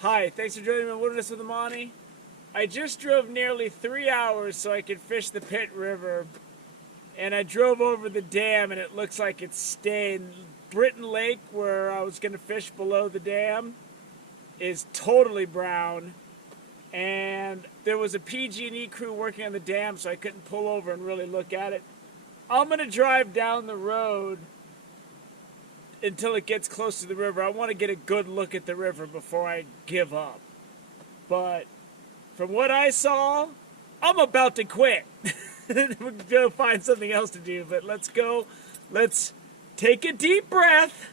Hi, thanks for joining me on Wilderness with Amani. I just drove nearly 3 hours so I could fish the Pitt River, and I drove over the dam and it looks like it's staying. Britton Lake, where I was going to fish below the dam, is totally brown, and there was a PG&E crew working on the dam, so I couldn't pull over and really look at it. I'm going to drive down the road until it gets close to the river. I want to get a good look at the river before I give up. But from what I saw, I'm about to quit. We're going to find something else to do, but let's go. Let's take a deep breath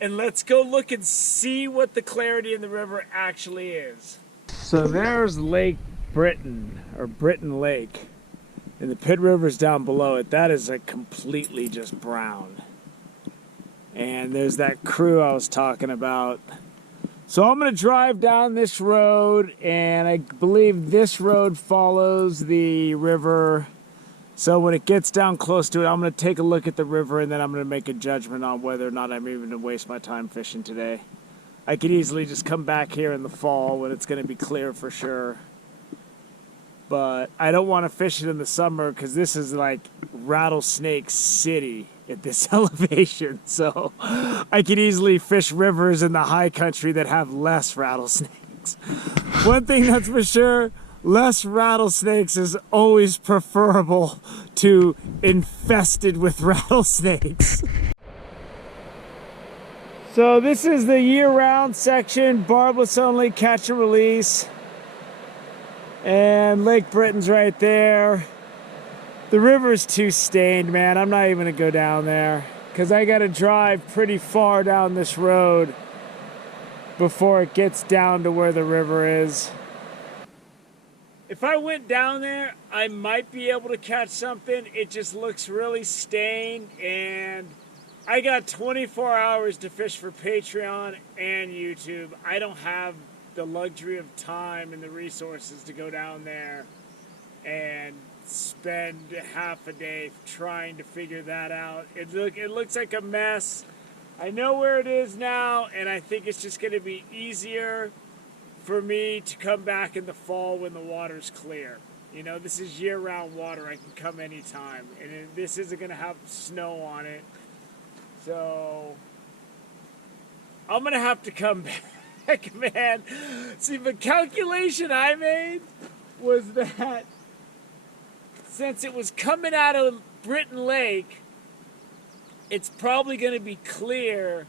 and let's go look and see what the clarity in the river actually is. So there's Lake Britton, or Britton Lake, and the Pitt River's down below it. That is a completely just brown. And there's that crew I was talking about. So I'm going to drive down this road, and I believe this road follows the river. So when it gets down close to it, I'm going to take a look at the river, and then I'm going to make a judgment on whether or not I'm even going to waste my time fishing today. I could easily just come back here in the fall when it's going to be clear for sure. But I don't want to fish it in the summer because this is like Rattlesnake City at this elevation. So I could easily fish rivers in the high country that have less rattlesnakes. One thing that's for sure, less rattlesnakes is always preferable to infested with rattlesnakes. So this is the year-round section, barbless only, catch and release. And Lake Britton's right there. The river's too stained, man. I'm not even gonna go down there because I gotta drive pretty far down this road before it gets down to where the river is. If I went down there, I might be able to catch something. It just looks really stained, and I got 24 hours to fish for Patreon and YouTube. I don't have the luxury of time and the resources to go down there and spend half a day trying to figure that out. It looks like a mess. I know where it is now, and I think it's just going to be easier for me to come back in the fall when the water's clear. You know, this is year-round water. I can come anytime, and this isn't going to have snow on it. So I'm going to have to come back. Heck, man. See, the calculation I made was that since it was coming out of Britton Lake, it's probably going to be clear.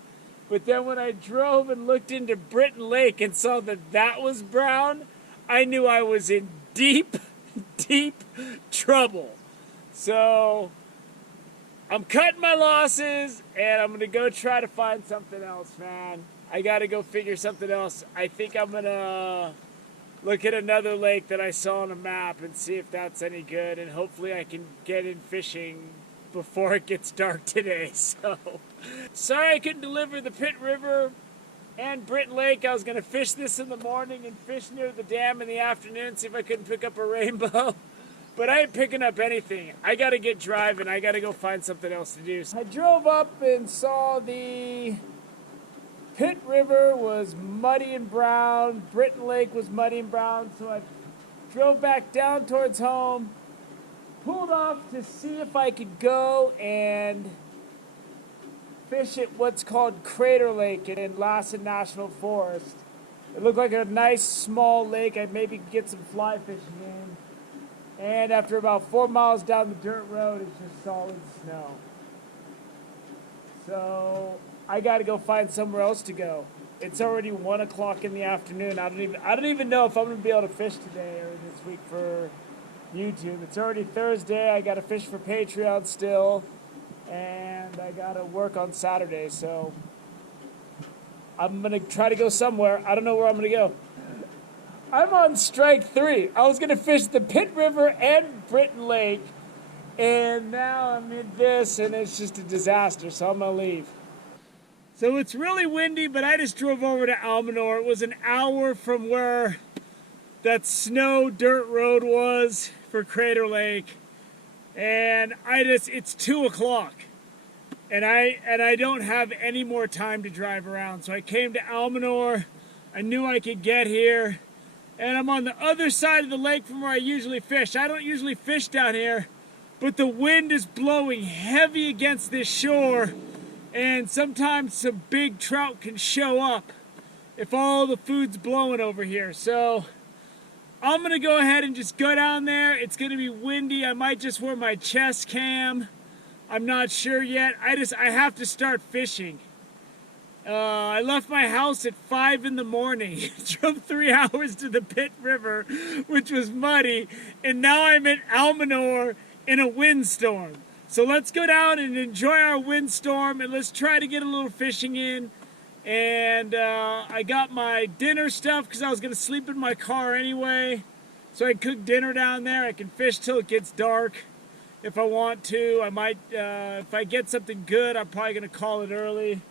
But then when I drove and looked into Britton Lake and saw that that was brown, I knew I was in deep, deep trouble. So I'm cutting my losses, and I'm going to go try to find something else, man. I got to go figure something else. I think I'm going to look at another lake that I saw on a map and see if that's any good. And hopefully I can get in fishing before it gets dark today. So, sorry I couldn't deliver the Pitt River and Britton Lake. I was going to fish this in the morning and fish near the dam in the afternoon, see if I couldn't pick up a rainbow. But I ain't picking up anything. I got to get driving. I got to go find something else to do. I drove up and saw the Pitt River was muddy and brown. Britton Lake was muddy and brown. So I drove back down towards home, pulled off to see if I could go and fish at what's called Crater Lake in Lassen National Forest. It looked like a nice small lake. I maybe get some fly fishing in. And after about 4 miles down the dirt road, it's just solid snow. So I got to go find somewhere else to go. It's already 1 o'clock in the afternoon. I don't even know if I'm going to be able to fish today or this week for YouTube. It's already Thursday. I got to fish for Patreon still, and I got to work on Saturday. So I'm going to try to go somewhere. I don't know where I'm going to go. I'm on strike 3. I was going to fish the Pitt River and Britton Lake, and now I'm in this, and it's just a disaster, so I'm going to leave. So it's really windy, but I just drove over to Almanor. It was an hour from where that snow dirt road was for Crater Lake. And it's 2 o'clock. And I don't have any more time to drive around. So I came to Almanor. I knew I could get here. And I'm on the other side of the lake from where I usually fish. I don't usually fish down here, but the wind is blowing heavy against this shore, and sometimes some big trout can show up if all the food's blowing over here. So I'm gonna go ahead and just go down there. It's gonna be windy. I might just wear my chest cam. I'm not sure yet. I have to start fishing. I left my house at 5 in the morning, drove 3 hours to the Pit River, which was muddy, and now I'm at Almanor in a windstorm. So let's go down and enjoy our windstorm, and let's try to get a little fishing in. And I got my dinner stuff because I was going to sleep in my car anyway. So I cook dinner down there. I can fish till it gets dark if I want to. I might, if I get something good, I'm probably going to call it early.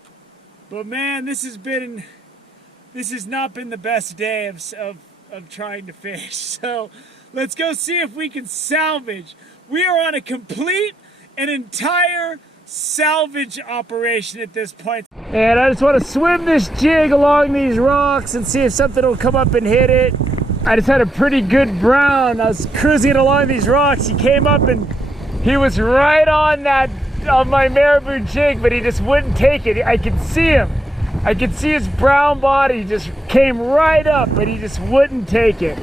But man, this has not been the best day of trying to fish. So let's go see if we can salvage. We are on a complete and entire salvage operation at this point. And I just want to swim this jig along these rocks and see if something will come up and hit it. I just had a pretty good brown. I was cruising along these rocks. He came up and he was right on my marabou jig, but he just wouldn't take it. I could see him. I could see his brown body just came right up, but he just wouldn't take it.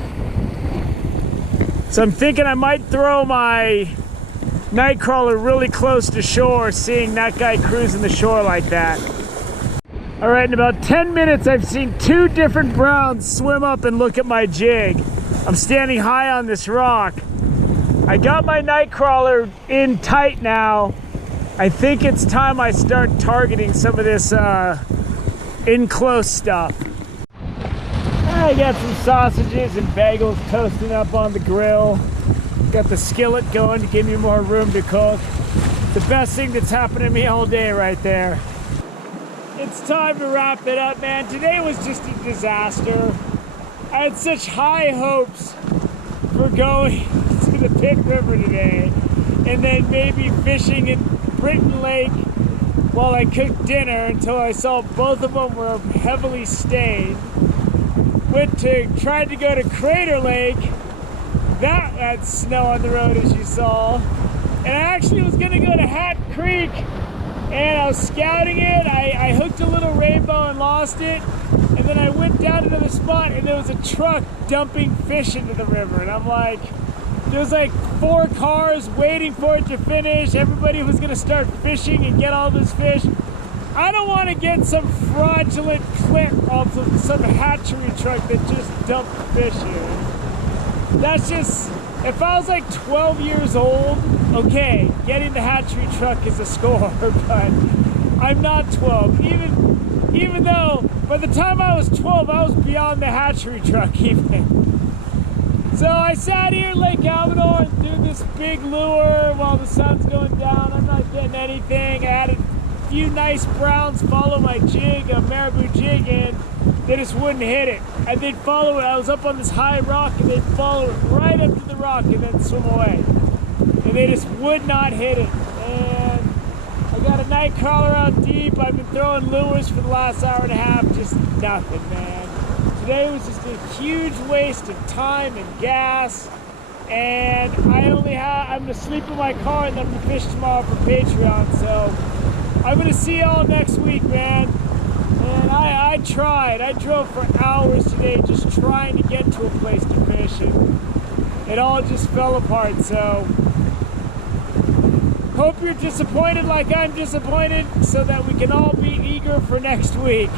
So I'm thinking I might throw my night crawler really close to shore, seeing that guy cruising the shore like that. All right, in about 10 minutes, I've seen 2 different browns swim up and look at my jig. I'm standing high on this rock. I got my night crawler in tight now. I think it's time I start targeting some of this in close stuff. I got some sausages and bagels toasting up on the grill. Got the skillet going to give me more room to cook. The best thing that's happened to me all day right there. It's time to wrap it up, man. Today was just a disaster. I had such high hopes for going to the Pit River today, and then maybe fishing in Britton Lake while I cooked dinner until I saw both of them were heavily stained. Tried to go to Crater Lake. That had snow on the road, as you saw. And I actually was gonna go to Hat Creek, and I was scouting it. I hooked a little rainbow and lost it. And then I went down to another spot, and there was a truck dumping fish into the river. And I'm like, there was like 4 cars waiting for it to finish. Everybody was gonna start fishing and get all this fish. I don't want to get some fraudulent clip off of some hatchery truck that just dumped fish in. That's just, if I was like 12 years old, okay, getting the hatchery truck is a score, but I'm not 12. Even though by the time I was 12, I was beyond the hatchery truck even. So I sat here at Lake Almanor and threw this big lure while the sun's going down. I'm not getting anything. I had a few nice browns follow my jig, a marabou jig, and they just wouldn't hit it. And they'd follow it. I was up on this high rock, and they'd follow it right up to the rock and then swim away. And they just would not hit it. And I got a night crawler out deep. I've been throwing lures for the last hour and a half. Just nothing, man. Today was just a huge waste of time and gas. And I'm gonna sleep in my car and then I'm gonna fish tomorrow for Patreon. So I'm gonna see y'all next week, man. And I tried. I drove for hours today just trying to get to a place to fish, and it all just fell apart. So hope you're disappointed like I'm disappointed, so that we can all be eager for next week.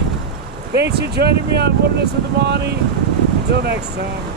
Thanks for joining me on Wilderness with Amani. Until next time.